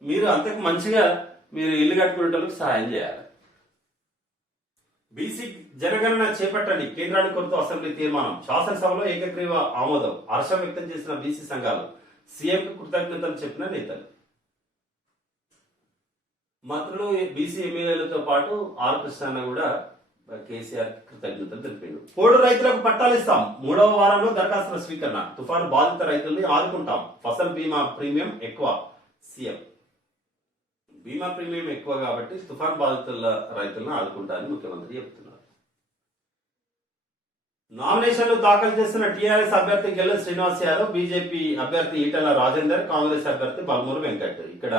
మీరు అంతకు మంచిగా మీరు ఇల్లు కట్టుకునేటోళ్ళకి సహాయం చేయాలి. బీసీ జనగణన చేపట్టండి, కేంద్రానికి కొరత అసెంబ్లీ తీర్మానం. శాసనసభలో ఏకగ్రీవ ఆమోదం. హర్షం వ్యక్తం చేసిన బీసీ సంఘాలు. సీఎంకు కృతజ్ఞతలు చెప్పిన నేతలు. మంత్రులు బీసీ ఎమ్మెల్యేలతో పాటు ఆర్ కృష్ణ కూడా కేసీఆర్ కృతజ్ఞతలు తెలిపిండు. పోడు రైతులకు పట్టాలు ఇస్తాం. 3వ వారంలో దరఖాస్తుల స్వీకరణ. తుఫాను బాధిత రైతుల్ని ఆదుకుంటాం. ఫసల్ బీమా ప్రీమియం ఎక్కువ. సీఎం బీమా ప్రీమియం ఎక్కువ కాబట్టి తుఫాన్ బాధితుల రైతులను ఆదుకుంటారని ముఖ్యమంత్రి చెప్తున్నారు. నామినేషన్లు దాఖలు చేస్తున్న టీఆర్ఎస్ అభ్యర్థి గెల్ల శ్రీనివాస్ యాదవ్, బీజేపీ అభ్యర్థి ఈటల రాజేందర్, కాంగ్రెస్ అభ్యర్థి బల్మూరు వెంకట్. ఇక్కడ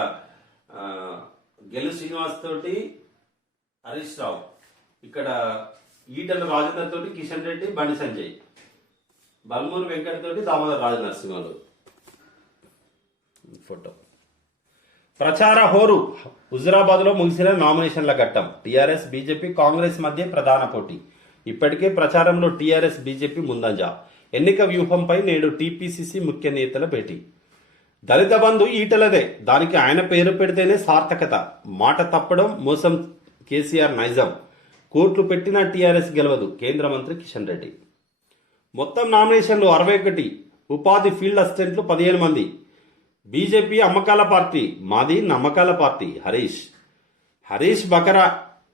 గెల్లు శ్రీనివాస్ తోటి హరీష్ రావు, ఇక్కడ ఈటల రాజేందర్ తోటి కిషన్ రెడ్డి, బండి సంజయ్, బల్మూరు వెంకట్ తోటి దామోదర్ రాజనరసింహులు. ఫోటో. ప్రచార హోరు. హుజురాబాద్ లో ముగిసిన నామినేషన్ల ఘట్టం. టీఆర్ఎస్, బీజేపీ, కాంగ్రెస్ మధ్య ప్రధాన పోటీ. ఇప్పటికే ప్రచారంలో టీఆర్ఎస్, బీజేపీ ముందంజ. ఎన్నిక వ్యూహంపై నేడు టీపీసీసీ ముఖ్య నేతల భేటీ. దళిత బంధు ఈటలదే, దానికి ఆయన పేరు పెడితేనే సార్థకత. మాట తప్పడం మోసం కేసీఆర్ నైజం. కోర్టులు పెట్టినా టీఆర్ఎస్ గెలవదు. కేంద్ర మంత్రి కిషన్ రెడ్డి. మొత్తం నామినేషన్లు 61. ఉపాధి ఫీల్డ్ అసిస్టెంట్లు 15 మంది. బీజేపీ అమ్మకాల పార్టీ, మాది నమ్మకాల పార్టీ. హరీష్ బకరా.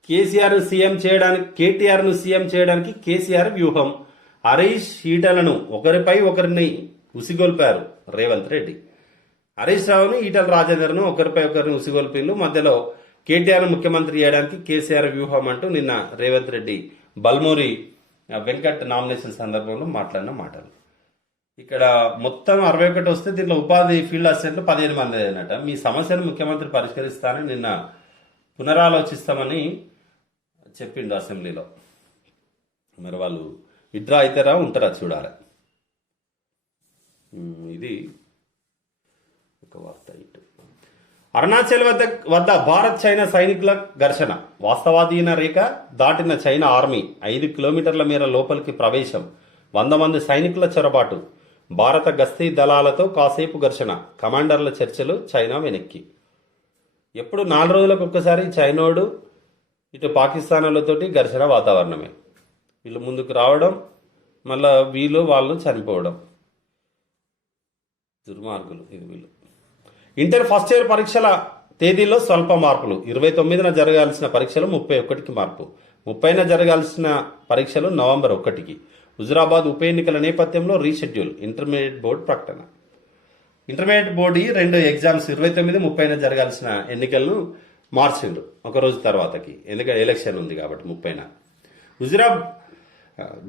కేటీఆర్ ను సీఎం చేయడానికి కేసీఆర్ వ్యూహం. హరీష్ ఈటలను ఒకరిపై ఒకరిని ఉసిగొల్పారు రేవంత్ రెడ్డి. హరీష్ రావును, ఈటల రాజేందర్ను ఒకరిపై ఒకరిని ఉసిగొల్పిన్లు. మధ్యలో కేటీఆర్ ముఖ్యమంత్రి చేయడానికి కేసీఆర్ వ్యూహం అంటూ నిన్న రేవంత్ రెడ్డి బల్మూరి వెంకట్ నామినేషన్ సందర్భంలో మాట్లాడిన మాటలు. ఇక్కడ మొత్తం 61 వస్తే దీంట్లో ఉపాధి ఫీల్డ్ అసిస్టెంట్లు 15 మంది అన్నట. మీ సమస్యను ముఖ్యమంత్రి పరిష్కరిస్తానని నిన్న పునరాలోచిస్తామని చెప్పిండు అసెంబ్లీలో. మరి వాళ్ళు విత్డ్రా అవుతారా ఉంటారా చూడాలి. ఇది ఒక వార్త. ఇటు అరుణాచల్ వద్ద భారత్ చైనా సైనికుల ఘర్షణ. వాస్తవాధీన రేఖ దాటిన చైనా ఆర్మీ 5 కిలోమీటర్ల మేర లోపలికి ప్రవేశం. 100 మంది సైనికుల చొరబాటు. భారత గస్తీ దళాలతో కాసేపు ఘర్షణ. కమాండర్ల చర్చలు. చైనా వెనక్కి. ఎప్పుడు 4 రోజులకు ఒక్కసారి చైనోడు ఇటు పాకిస్తాన్లతోటి ఘర్షణ వాతావరణమే. వీళ్ళు ముందుకు రావడం, మళ్ళా వాళ్ళు చనిపోవడం. దుర్మార్గులు ఇది వీళ్ళు. ఇంటర్ ఫస్ట్ ఇయర్ పరీక్షల తేదీలో స్వల్ప మార్పులు. 29న జరగాల్సిన పరీక్షలు 31కి మార్పు. 30న జరగాల్సిన పరీక్షలు నవంబర్ 1కి. హుజురాబాద్ ఉప ఎన్నికల నేపథ్యంలో రీషెడ్యూల్. ఇంటర్మీడియట్ బోర్డు ప్రకటన. ఇంటర్మీడియట్ బోర్డు 2 ఎగ్జామ్స్ 29, 30న జరగాల్సిన ఎన్నికలను మార్చిండ్రు ఒక రోజు తర్వాతకి. ఎందుకంటే ఎలక్షన్ ఉంది కాబట్టి 30న. హుజురాబాద్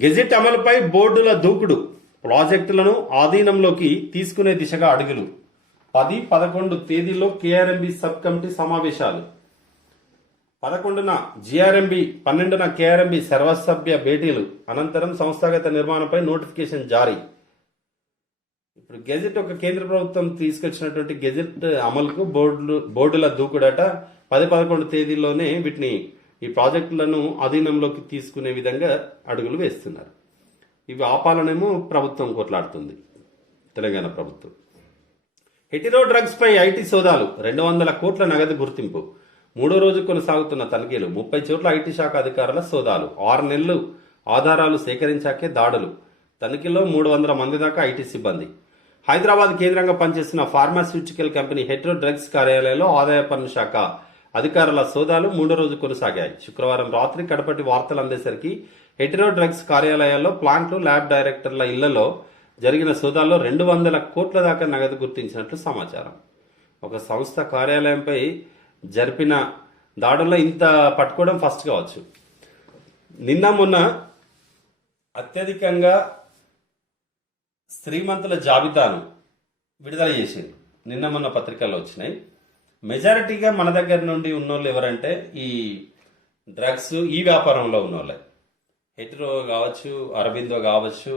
గెజిట్ అమలుపై బోర్డుల దూకుడు. ప్రాజెక్టులను ఆధీనంలోకి తీసుకునే దిశగా అడుగులు. 10, 11 తేదీల్లో కేఆర్ఎంబీ సబ్ కమిటీ సమావేశాలు. 11న జిఆర్ఎంబీ, 12న కేఆర్ఎంబీ సర్వసభ్య భేటీలు. అనంతరం సంస్థాగత నిర్మాణంపై నోటిఫికేషన్ జారీ. ఇప్పుడు గెజెట్ ఒక కేంద్ర ప్రభుత్వం తీసుకొచ్చినటువంటి గెజెట్ అమలుకు బోర్డుల దూకుడట 10-11 తేదీల్లోనే వీటిని ఈ ప్రాజెక్టులను అధీనంలోకి తీసుకునే విధంగా అడుగులు వేస్తున్నారు. ఇవి ఆపాలనేమో ప్రభుత్వం కొట్లాడుతుంది, తెలంగాణ ప్రభుత్వం. హెటిరో డ్రగ్స్ పై ఐటీ సోదాలు, 200 కోట్ల నగదు గుర్తింపు. 3వ రోజు కొనసాగుతున్న తనిఖీలు, 30 చోట్ల ఐటీ శాఖ అధికారుల సోదాలు. 6 నెలలు ఆధారాలు సేకరించాకే దాడులు. తనిఖీల్లో 300 మంది దాకా ఐటీ సిబ్బంది. హైదరాబాద్ కేంద్రంగా పనిచేస్తున్న ఫార్మాస్యూటికల్ కంపెనీ హెటిరో డ్రగ్స్ కార్యాలయంలో ఆదాయ పన్ను శాఖ అధికారుల సోదాలు 3వ రోజు కొనసాగాయి. శుక్రవారం రాత్రి కడపటి వార్తలు అందేసరికి హెటిరో డ్రగ్స్ కార్యాలయాల్లో ప్లాంట్లు, ల్యాబ్ డైరెక్టర్ల ఇళ్లలో జరిగిన సోదాల్లో 200 కోట్ల దాకా నగదు గుర్తించినట్లు సమాచారం. ఒక సంస్థ కార్యాలయంపై జరిపిన దాడుల్లో ఇంత పట్టుకోవడం ఫస్ట్ కావచ్చు. నిన్న మొన్న అత్యధికంగా శ్రీమంతుల జాబితాను విడుదల చేసింది. నిన్న మొన్న పత్రికల్లో వచ్చినాయి. మెజారిటీగా మన దగ్గర నుండి ఉన్నోళ్ళు ఎవరంటే ఈ డ్రగ్స్ ఈ వ్యాపారంలో ఉన్నోళ్ళే. హెటిరో కావచ్చు, అరబిందో కావచ్చు,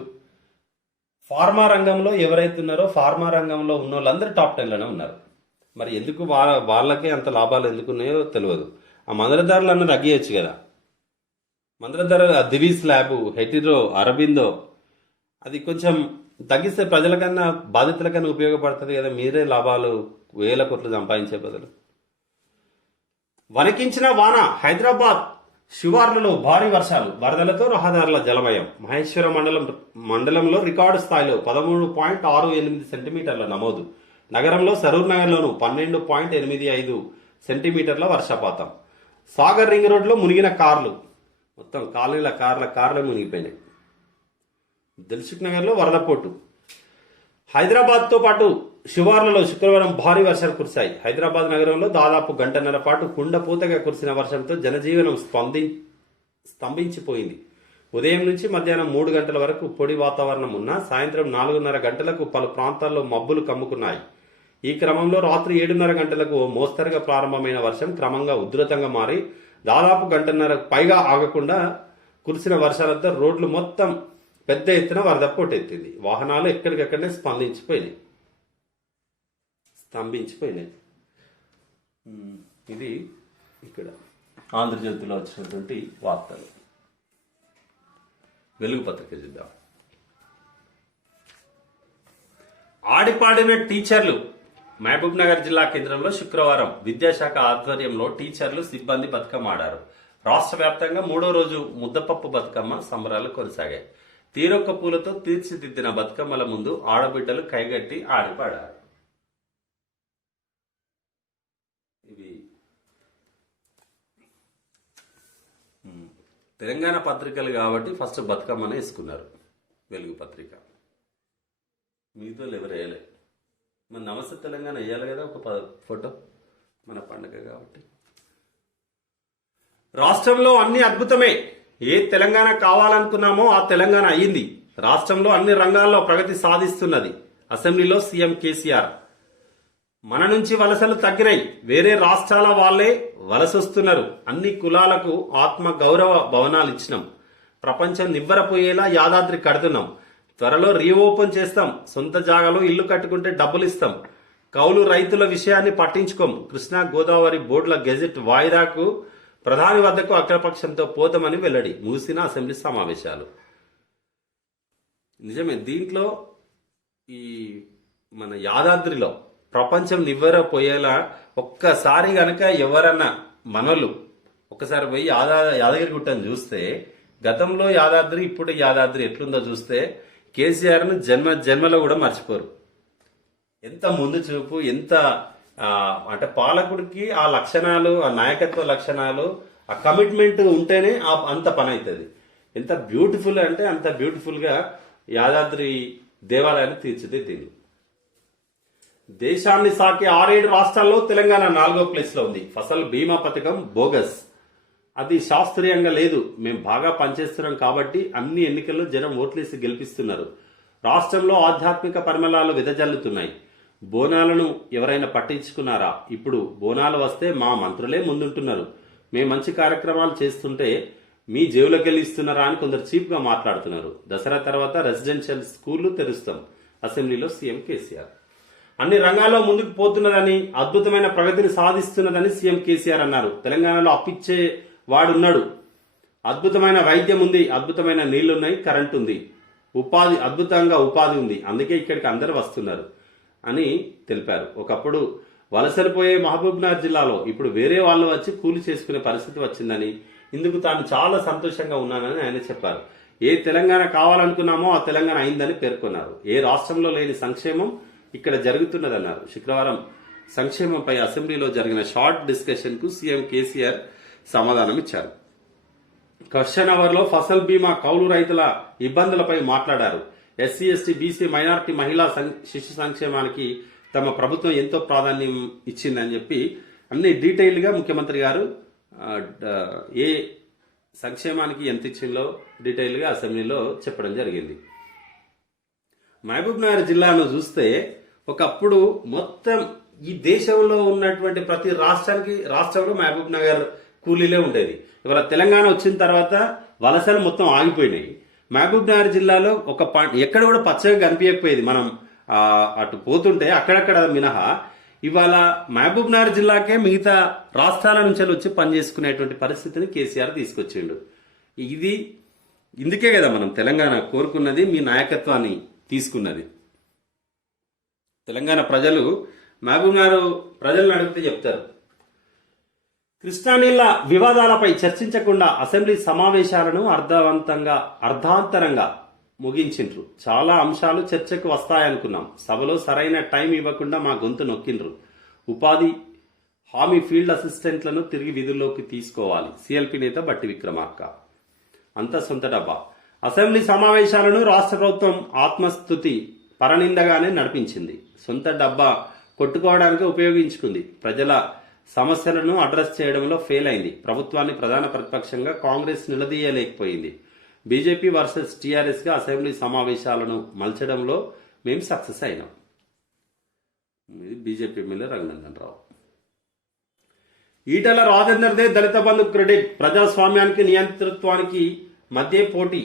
ఫార్మా రంగంలో ఎవరైతే ఉన్నారో ఫార్మా రంగంలో ఉన్న వాళ్ళందరూ టాప్ 10లోనే ఉన్నారు. మరి ఎందుకు వాళ్ళకే అంత లాభాలు ఎందుకు ఉన్నాయో తెలియదు. ఆ మందుల ధరలు అన్నది తగ్గియచ్చు కదా. మందుల ధర దివీస్ ల్యాబ్, హెటిరో, అరబిందో అది కొంచెం తగ్గిస్తే ప్రజలకన్నా బాధితులకన్నా ఉపయోగపడుతుంది కదా. మీరే లాభాలు 1000 కోట్లు సంపాదించే బదులు. వణికించిన వాన, హైదరాబాద్ శివార్లలో భారీ వర్షాలు, వరదలతో రహదారుల జలమయం. మహేశ్వర మండలంలో రికార్డు స్థాయిలో 13.68 సెంటీమీటర్ల నమోదు. నగరంలో సరూర్ నగర్లోను 12.85 సెంటీమీటర్ల వర్షపాతం. సాగర్ రింగ్ రోడ్లో మునిగిన కార్లు, మొత్తం కార్లు మునిగిపోయినాయి. దిల్సుఖ్ నగర్లో వరదపోటు. హైదరాబాద్తో పాటు శివార్లలో శుక్రవారం భారీ వర్షాలు కురిశాయి. హైదరాబాద్ నగరంలో దాదాపు గంటన్నర పాటు కుండపోతగా కురిసిన వర్షంతో జనజీవనం స్తంభించిపోయింది. ఉదయం నుంచి మధ్యాహ్నం 3 గంటల వరకు పొడి వాతావరణం ఉన్నా సాయంత్రం 4:30 గంటలకు పలు ప్రాంతాల్లో మబ్బులు కమ్ముకున్నాయి. ఈ క్రమంలో రాత్రి 7:30 గంటలకు మోస్తరుగా ప్రారంభమైన వర్షం క్రమంగా ఉధృతంగా మారి దాదాపు గంటన్నర పైగా ఆగకుండా కురిసిన వర్షాలతో రోడ్లు మొత్తం పెద్ద ఎత్తున వరద పోటెత్తింది. వాహనాలు ఎక్కడికక్కడనే స్తంభించిపోయినాయి. ఇది ఇక్కడ ఆంధ్రజ్యోతిలో వచ్చినటువంటి వార్తలు. వెలుగు పత్రిక చూద్దాం. ఆడిపాడిన టీచర్లు. మహబూబ్ నగర్ జిల్లా కేంద్రంలో శుక్రవారం విద్యాశాఖ ఆధ్వర్యంలో టీచర్లు, సిబ్బంది బతుకమ్మ ఆడారు. రాష్ట్ర వ్యాప్తంగా 3వ రోజు ముద్దపప్పు బతుకమ్మ సంబరాలు కొనసాగాయి. తీరొక్క పూలతో తీర్చిదిద్దిన బతుకమ్మల ముందు ఆడబిడ్డలు కైగట్టి ఆడిపాడారు. ఇవి తెలంగాణ పత్రికలు కాబట్టి ఫస్ట్ బతుకమ్మనే వేసుకున్నారు. వెలుగు పత్రిక మీతో ఎవరు వేయలే. మన నమస్తే తెలంగాణ వేయాలి కదా ఒక ఫోటో, మన పండుగ కాబట్టి. రాష్ట్రంలో అన్ని అద్భుతమే. ఏ తెలంగాణ కావాలనుకున్నామో ఆ తెలంగాణ అయ్యింది. రాష్ట్రంలో అన్ని రంగాల్లో ప్రగతి సాధిస్తున్నది. అసెంబ్లీలో సీఎం కేసీఆర్. మన నుంచి వలసలు తగ్గినాయి. వేరే రాష్ట్రాల వాళ్లే వలసొస్తున్నారు. అన్ని కులాలకు ఆత్మ గౌరవ భవనాలు ఇచ్చినాం. ప్రపంచం నివ్వరపోయేలా యాదాద్రి కడుతున్నాం. త్వరలో రీఓపెన్ చేస్తాం. సొంత జాగాలో ఇల్లు కట్టుకుంటే డబ్బులు ఇస్తాం. కౌలు రైతుల విషయాన్ని పట్టించుకోం. కృష్ణా గోదావరి బోర్డుల గెజెట్ వాయిదాకు ప్రధాని వద్దకు అగ్రపక్షంతో పోతామని వెల్లడి. ముగిసిన అసెంబ్లీ సమావేశాలు. నిజమే, దీంట్లో ఈ మన యాదాద్రిలో ప్రపంచం నివ్వరపోయేలా ఒక్కసారి గనక ఎవరన్నా మనోళ్ళు ఒక్కసారి పోయి యాదగిరి గుట్టను చూస్తే, గతంలో యాదాద్రి ఇప్పుడు యాదాద్రి ఎట్లుందో చూస్తే కేసీఆర్ను జన్మలో కూడా మర్చిపోరు. ఎంత ముందు చూపు, ఎంత అంటే పాలకుడికి ఆ లక్షణాలు, ఆ నాయకత్వ లక్షణాలు, ఆ కమిట్మెంట్ ఉంటేనే అంత పని అవుతుంది. ఎంత బ్యూటిఫుల్ అంటే అంత బ్యూటిఫుల్ గా యాదాద్రి దేవాలయాన్ని తీర్చిదిద్దింది. దేశాన్ని సాకే 6-7 రాష్ట్రాల్లో తెలంగాణ 4వ ప్లేస్ లో ఉంది. ఫసల్ బీమా పథకం బోగస్, అది శాస్త్రీయంగా లేదు. మేము బాగా పనిచేస్తున్నాం కాబట్టి అన్ని ఎన్నికల్లో జనం ఓట్లేసి గెలిపిస్తున్నారు. రాష్ట్రంలో ఆధ్యాత్మిక పరిమళాలు వెదజల్లుతున్నాయి. బోనాలను ఎవరైనా పట్టించుకున్నారా? ఇప్పుడు బోనాలు వస్తే మా మంత్రులే ముందుంటున్నారు. మేము మంచి కార్యక్రమాలు చేస్తుంటే మీ జేబులోకి వెళ్ళి ఇస్తున్నారా అని కొందరు చీప్ గా మాట్లాడుతున్నారు. దసరా తర్వాత రెసిడెన్షియల్ స్కూళ్లు తెరుస్తాం. అసెంబ్లీలో సీఎం కేసీఆర్. అన్ని రంగాల్లో ముందుకు పోతున్నదని, అద్భుతమైన ప్రగతిని సాధిస్తున్నదని సీఎం కేసీఆర్ అన్నారు. తెలంగాణలో అప్పిచ్చే వాడున్నాడు, అద్భుతమైన వైద్యం ఉంది, అద్భుతమైన నీళ్లున్నాయి, కరెంట్ ఉంది, అద్భుతంగా ఉపాధి ఉంది, అందుకే ఇక్కడికి అందరూ వస్తున్నారు అని తెలిపారు. ఒకప్పుడు వలసలు పోయే మహబూబ్నగర్ జిల్లాలో ఇప్పుడు వేరే వాళ్ళు వచ్చి కూలి చేసుకునే పరిస్థితి వచ్చిందని, ఇందుకు తాను చాలా సంతోషంగా ఉన్నానని ఆయన చెప్పారు. ఏ తెలంగాణ కావాలనుకున్నామో ఆ తెలంగాణ అయిందని పేర్కొన్నారు. ఏ రాష్ట్రంలో లేని సంక్షేమం ఇక్కడ జరుగుతున్నదన్నారు. శుక్రవారం సంక్షేమంపై అసెంబ్లీలో జరిగిన షార్ట్ డిస్కషన్ కు సీఎం కేసీఆర్ సమాధానం ఇచ్చారు. క్వశ్చన్ అవర్ లో ఫసల్ బీమా కౌలు రైతుల ఇబ్బందులపై మాట్లాడారు. ఎస్సీ, ఎస్టీ, బీసీ, మైనారిటీ, మహిళా శిశు సంక్షేమానికి తమ ప్రభుత్వం ఎంతో ప్రాధాన్యం ఇచ్చిందని చెప్పి అన్ని డీటెయిల్ గా ముఖ్యమంత్రి గారు ఏ సంక్షేమానికి ఎంత ఇచ్చిందో డీటెయిల్ గా అసెంబ్లీలో చెప్పడం జరిగింది. మహబూబ్ నగర్ జిల్లాను చూస్తే ఒకప్పుడు మొత్తం ఈ దేశంలో ఉన్నటువంటి ప్రతి రాష్ట్రంలో మహబూబ్ నగర్ కూలీలే ఉండేది. ఇవాళ తెలంగాణ వచ్చిన తర్వాత వలసలు మొత్తం ఆగిపోయినాయి. మహబూబ్ నగర్ జిల్లాలో ఎక్కడ కూడా పచ్చగా కనిపించకపోయేది. మనం అటు పోతుంటే అక్కడక్కడ మినహా ఇవాళ మహబూబ్ నగర్ జిల్లాకే మిగతా రాష్ట్రాల నుంచి వచ్చి పనిచేసుకునేటువంటి పరిస్థితిని కేసీఆర్ తీసుకొచ్చిండు. ఇందుకే కదా మనం తెలంగాణ కోరుకున్నది, మీ నాయకత్వాన్ని తీసుకున్నది. తెలంగాణ ప్రజలు మహబూబ్ నగర్ ప్రజలను అడిగితే చెప్తారు. కృష్ణా నీళ్ల వివాదాలపై చర్చించకుండా అసెంబ్లీ సమావేశాలను అర్ధాంతరంగా ముగించిండ్రు. చాలా అంశాలు చర్చకు వస్తాయనుకున్నాం. సభలో సరైన టైం ఇవ్వకుండా మా గొంతు నొక్కిండ్రు. ఉపాధి హామీ ఫీల్డ్ అసిస్టెంట్లను తిరిగి విధుల్లోకి తీసుకోవాలి. సిఎల్పి నేత బట్టి విక్రమార్క. అంతా సొంత డబ్బా. అసెంబ్లీ సమావేశాలను రాష్ట్ర ప్రభుత్వం ఆత్మస్తుతి పరనిందగానే నడిపించింది. సొంత డబ్బా కొట్టుకోవడానికి ఉపయోగించుకుంది. ప్రజల సమస్యలను అడ్రస్ చేయడంలో ఫెయిల్ అయింది. ప్రభుత్వాన్ని ప్రధాన ప్రతిపక్షంగా కాంగ్రెస్ నిలదీయలేకపోయింది. బీజేపీ వర్సెస్ టీఆర్ఎస్ గా అసెంబ్లీ సమావేశాలను మలచడంలో మేము సక్సెస్ అయినాం. BJP MLA Raghunandan Rao. ఈటల రాజేందర్దే దళిత బంధు క్రెడిట్. ప్రజాస్వామ్యానికి నియంతృత్వానికి మధ్య పోటీ.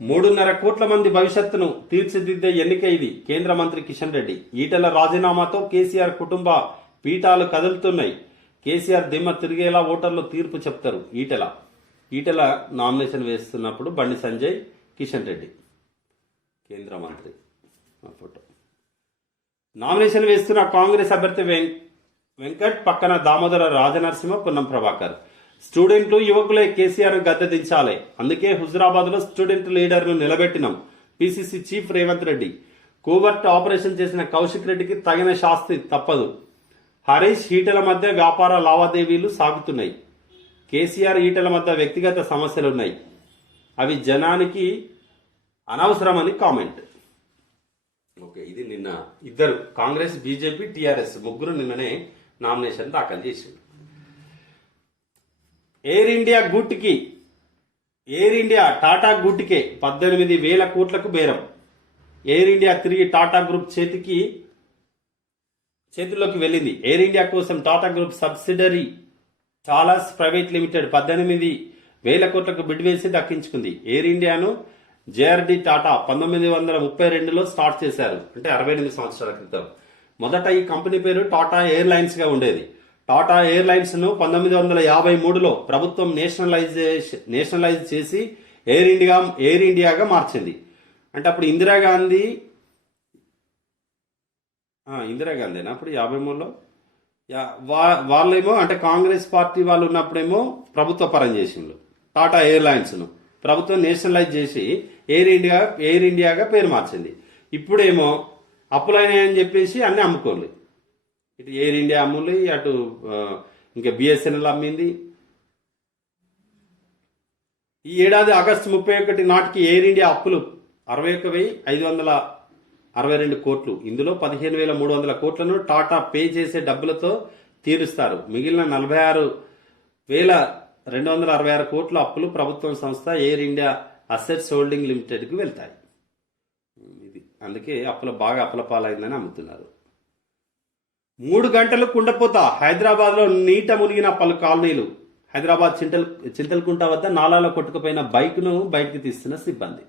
3.5 కోట్ల మంది భవిష్యత్తును తీర్చిదిద్దే ఎన్నిక ఇది. కేంద్ర మంత్రి కిషన్ రెడ్డి. ఈటల రాజీనామాతో కేసీఆర్ కుటుంబ పీఠాలు కదులుతున్నాయి. కేసీఆర్ దిమ్మ తిరిగేలా ఓటర్లు తీర్పు చెప్తారు. ఈటల నామినేషన్ వేస్తున్నప్పుడు బండి సంజయ్, కిషన్ రెడ్డి కేంద్ర మంత్రి ఫోటో. నామినేషన్ వేస్తున్న కాంగ్రెస్ అభ్యర్థి వెంకట్ పక్కన దామోదర రాజనరసింహ, పొన్నం ప్రభాకర్. స్టూడెంట్లు, యువకులే కేసీఆర్ గద్దె దించాలి. అందుకే హుజురాబాద్ లో స్టూడెంట్ లీడర్ ను నిలబెట్టినాం. PCC chief Revanth Reddy. Covert operation చేసిన కౌశిక్ రెడ్డికి తగిన శాస్తి తప్పదు. హరీష్, ఈటల మధ్య వ్యాపార లావాదేవీలు సాగుతున్నాయి. కేసీఆర్, ఈటల మధ్య వ్యక్తిగత సమస్యలున్నాయి. అవి జనానికి అనవసరమని కామెంట్. ఓకే, ఇది నిన్న ఇద్దరు కాంగ్రెస్, బీజేపీ, టీఆర్ఎస్ ముగ్గురు నిన్ననే నామినేషన్ దాఖలు చేసింది. ఎయిర్ ఇండియా టాటా గూటికే 18,000 కోట్లకు బేరం. ఎయిర్ ఇండియా తిరిగి టాటా గ్రూప్ చేతుల్లోకి వెళ్ళింది. ఎయిర్ ఇండియా కోసం టాటా గ్రూప్ సబ్సిడరీ చాలాస్ ప్రైవేట్ లిమిటెడ్ 18,000 కోట్లకు బిడ్ వేసి దక్కించుకుంది. ఎయిర్ ఇండియాను జేఆర్డి టాటా 1932లో స్టార్ట్ చేశారు, అంటే 68 సంవత్సరాల క్రితం. మొదట ఈ కంపెనీ పేరు టాటా ఎయిర్లైన్స్ గా ఉండేది. టాటా ఎయిర్లైన్స్ ను 1953లో ప్రభుత్వం నేషనలైజ్ చేసి ఎయిర్ ఇండియాగా మార్చింది. అంటే అప్పుడు ఇందిరాగాంధీనా అప్పుడు 53లో వాళ్ళేమో, అంటే కాంగ్రెస్ పార్టీ వాళ్ళు ఉన్నప్పుడేమో ప్రభుత్వ పరం చేసిండ్రు. టాటా ఎయిర్లైన్స్ ను ప్రభుత్వం నేషనలైజ్ చేసి ఎయిర్ ఇండియాగా పేరు మార్చింది. ఇప్పుడేమో అప్పులైనాయని చెప్పేసి అన్ని అమ్ముకోండి. ఇటు ఎయిర్ ఇండియా అమ్ములి, అటు ఇంకా బిఎస్ఎన్ఎల్ అమ్మింది. ఈ ఏడాది ఆగస్టు 31 నాటికి ఎయిర్ ఇండియా అప్పులు 61,562 కోట్లు. ఇందులో 15,300 కోట్లను టాటా పే చేసే డబ్బులతో తీరుస్తారు. మిగిలిన 46,266 కోట్ల అప్పులు ప్రభుత్వం సంస్థ air India assets holding limited కు వెళ్తాయి. ఇది అందుకే అప్పుల పాలైందని అమ్ముతున్నారు. 3 గంటలు కుండపోత. హైదరాబాద్ లో నీట మునిగిన పలు కాలనీలు. హైదరాబాద్ చింతలకుంట వద్ద నాలాలో కొట్టుకుపోయిన బైక్ ను బయటకు తీస్తున్న సిబ్బంది.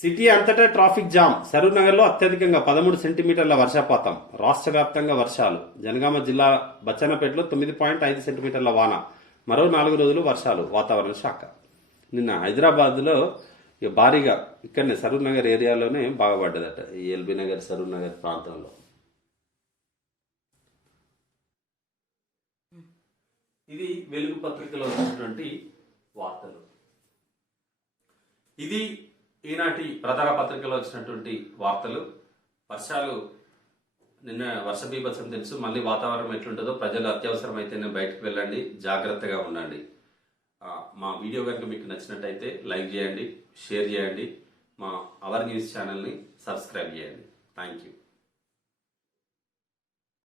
సిటీ అంతటా ట్రాఫిక్ జామ్. సరూర్ నగర్ లో అత్యధికంగా 13 సెంటీమీటర్ల వర్షపాతం. రాష్ట్ర వ్యాప్తంగా వర్షాలు. జనగామ జిల్లా బచ్చన్నపేటలో 9.5 సెంటీమీటర్ల వాన. మరో 4 రోజులు వర్షాలు. వాతావరణ శాఖ. నిన్న హైదరాబాద్ లో భారీగా ఇక్కడనే సరూర్ నగర్ ఏరియాలోనే బాగా పడ్డదట, ఈ ఎల్బీ నగర్ సరూర్ నగర్ ప్రాంతంలో. ఇది వెలుగు పత్రికలో వచ్చినటువంటి వార్తలు. ఇది ఈనాటి ప్రధాన పత్రికలో వచ్చినటువంటి వార్తలు. వర్షాలు, నిన్న వర్ష బీభత్సం తెలుసు. మళ్ళీ వాతావరణం ఎట్లుంటుందో ప్రజలు అత్యవసరమైతేనే బయటకు వెళ్ళండి, జాగ్రత్తగా ఉండండి. మా వీడియో కనుక మీకు నచ్చినట్టయితే లైక్ చేయండి, షేర్ చేయండి, మా అవర్ న్యూస్ ఛానల్ని సబ్స్క్రైబ్ చేయండి. Thank you.